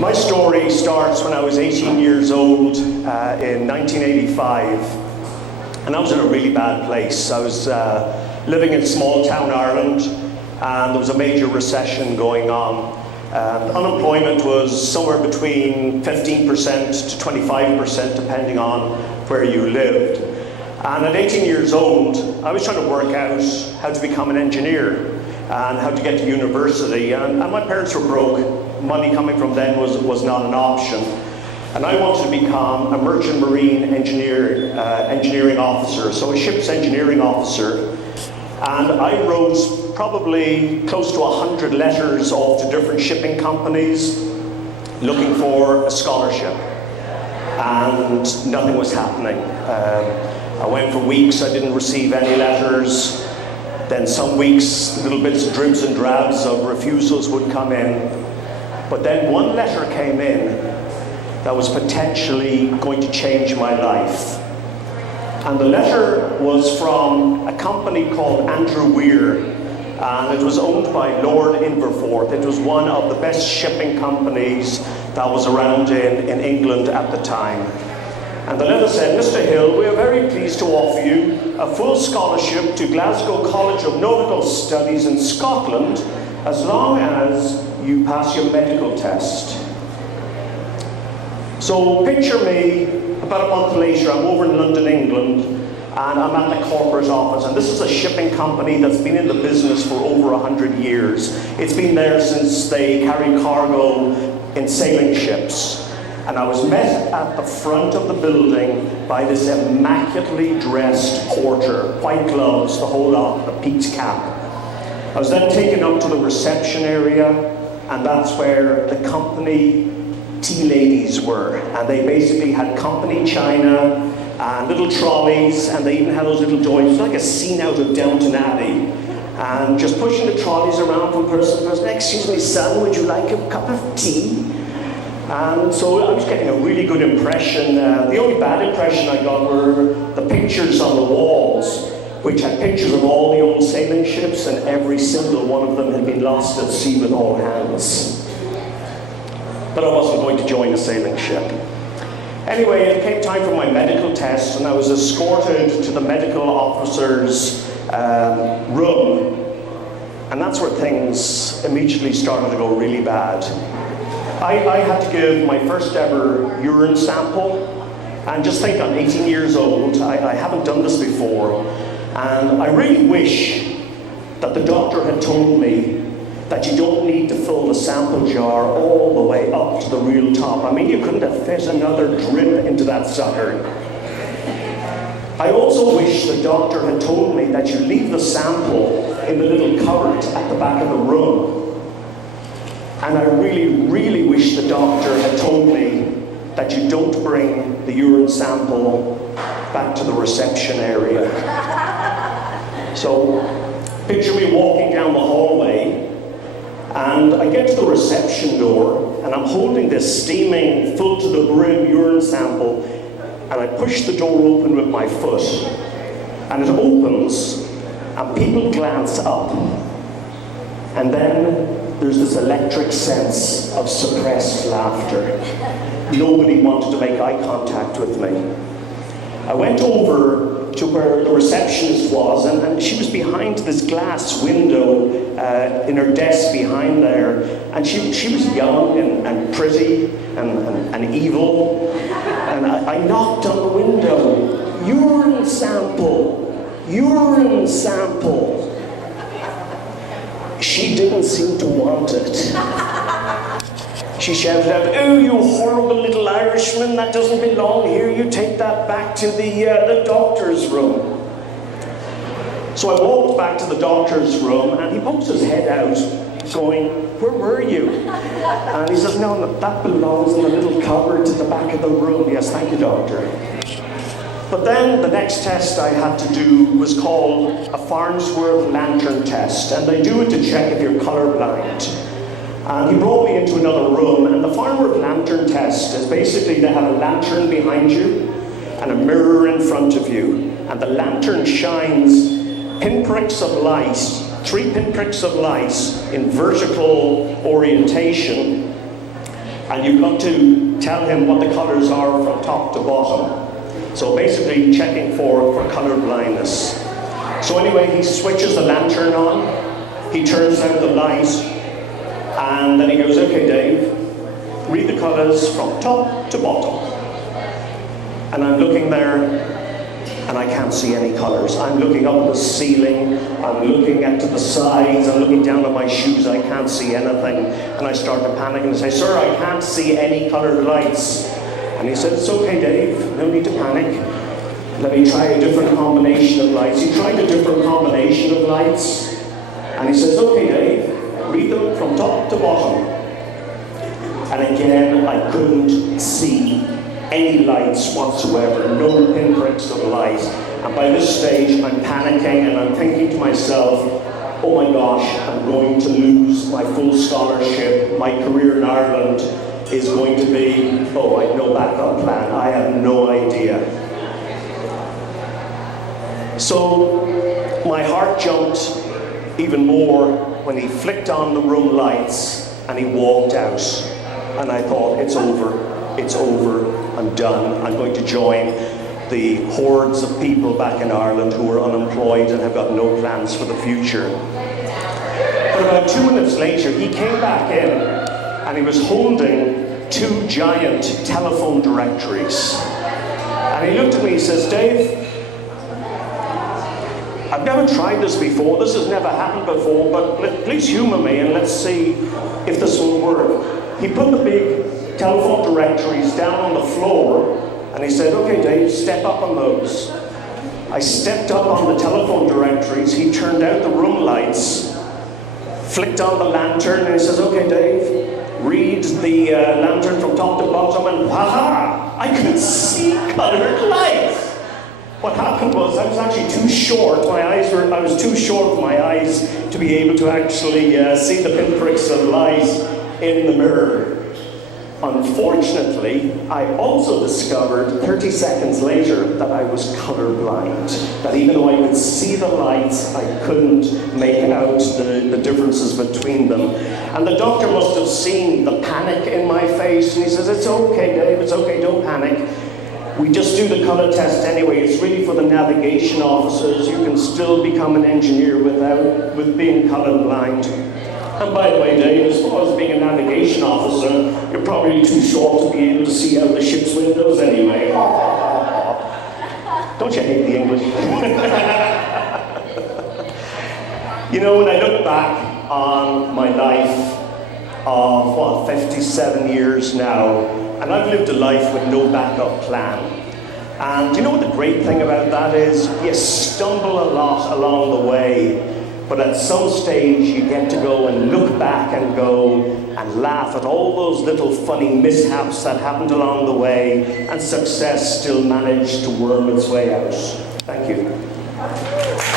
My story starts when I was 18 years old in 1985, and I was in a really bad place. I was living in small town Ireland, and there was a major recession going on. Unemployment was somewhere between 15% to 25%, depending on where you lived. And at 18 years old, I was trying to work out how to become an engineer and how to get to university. And my parents were broke. Money coming from them was not an option. And I wanted to become a merchant marine engineering officer, so a ship's engineering officer. And I wrote probably close to 100 letters off to different shipping companies looking for a scholarship. And nothing was happening. I went for weeks, I didn't receive any letters. Then some weeks, little bits, dribs and drabs of refusals would come in. But then one letter came in that was potentially going to change my life. And the letter was from a company called Andrew Weir, and it was owned by Lord Inverforth. It was one of the best shipping companies that was around in England at the time. And the letter said, "Mr. Hill, we are very pleased to offer you a full scholarship to Glasgow College of Nautical Studies in Scotland as long as you pass your medical test." So picture me, about a month later, I'm over in London, England, and I'm at the corporate office. And this is a shipping company that's been in the business for over 100 years. It's been there since they carried cargo in sailing ships. And I was met at the front of the building by this immaculately dressed porter, white gloves, the whole lot, a peaked cap. I was then taken up to the reception area, and that's where the company tea ladies were. And they basically had company china and little trolleys, and they even had those little joints, like a scene out of Downton Abbey. And just pushing the trolleys around from person to person. "Excuse me, son, would you like a cup of tea?" And so I was getting a really good impression. The only bad impression I got were the pictures on the walls, which had pictures of all the old sailing ships, and every single one of them had been lost at sea with all hands. But I wasn't going to join a sailing ship. Anyway, it came time for my medical test, and I was escorted to the medical officer's room. And that's where things immediately started to go really bad. I had to give my first ever urine sample. And just think, I'm 18 years old, I haven't done this before. And I really wish that the doctor had told me that you don't need to fill the sample jar all the way up to the real top. I mean, you couldn't have fit another drip into that sucker. I also wish the doctor had told me that you leave the sample in the little cupboard at the back of the room. And I really, really wish the doctor had told me that you don't bring the urine sample back to the reception area. So, picture me walking down the hallway, and I get to the reception door, and I'm holding this steaming, full to the brim urine sample, and I push the door open with my foot, and it opens, and people glance up, and then there's this electric sense of suppressed laughter. Nobody wanted to make eye contact with me. I went over to where the receptionist was, and she was behind this glass window in her desk behind there, and she was young and pretty and evil, and I knocked on the window. "Urine sample, urine sample." She didn't seem to want it. She shouted out, "Oh, you horrible little Irishman, that doesn't belong here. You take that back to the doctor's room." So I walked back to the doctor's room, and he pokes his head out, going, "Where were you?" And he says, "No, that belongs in the little cupboard at the back of the room." "Yes, thank you, doctor." But then the next test I had to do was called a Farnsworth lantern test, and they do it to check if you're colorblind. And he brought me into another room, and the Farnsworth lantern test is basically they have a lantern behind you and a mirror in front of you, and the lantern shines pinpricks of light, 3 pinpricks of light in vertical orientation And you've got to tell him what the colours are from top to bottom. So basically checking for colour blindness. So anyway, he switches the lantern on, he turns out the light, and then he goes, okay Dave, read the colours from top to bottom. And I'm looking there, and I can't see any colours. I'm looking up at the ceiling, I'm looking at to the sides, I'm looking down at my shoes, I can't see anything. And I start to panic and say, sir, I can't see any coloured lights. And he said, it's okay Dave, no need to panic. Let me try a different combination of lights. He tried a different combination of lights, and he says, okay Dave, read them from top to bottom. And again, I couldn't see any lights whatsoever, no pinpricks of light. And by this stage, I'm panicking and I'm thinking to myself, oh my gosh, I'm going to lose my full scholarship, my career in Ireland is going to be, oh, I have no backup plan, I have no idea. So my heart jumped even more when he flicked on the room lights and he walked out. And I thought, it's over, I'm done. I'm going to join the hordes of people back in Ireland who are unemployed and have got no plans for the future. But about 2 minutes later, he came back in and he was holding 2 giant telephone directories. And he looked at me, he says, Dave, I've never tried this before, this has never happened before, but please humour me and let's see if this will work. He put the big telephone directories down on the floor and he said, okay Dave, step up on those. I stepped up on the telephone directories, he turned out the room lights, flicked on the lantern and he says, okay Dave, read the lantern from top to bottom, and ha-ha, I could see coloured lights. What happened was I was actually too short. I was too short with my eyes to be able to actually see the pinpricks of light in the mirror. Unfortunately, I also discovered 30 seconds later that I was colorblind. That even though I could see the lights, I couldn't make out the differences between them. And the doctor must have seen the panic in my face, and he says, it's okay, Dave, it's okay, don't panic. We just do the colour test anyway. It's really for the navigation officers. You can still become an engineer with being colourblind. And by the way, Dave, as far as being a navigation officer, you're probably too short to be able to see out the ship's windows anyway. Don't you hate the English? You know, when I look back on my life of, 57 years now, and I've lived a life with no backup plan. And you know what the great thing about that is? You stumble a lot along the way, but at some stage you get to go and look back and go and laugh at all those little funny mishaps that happened along the way, and success still managed to worm its way out. Thank you.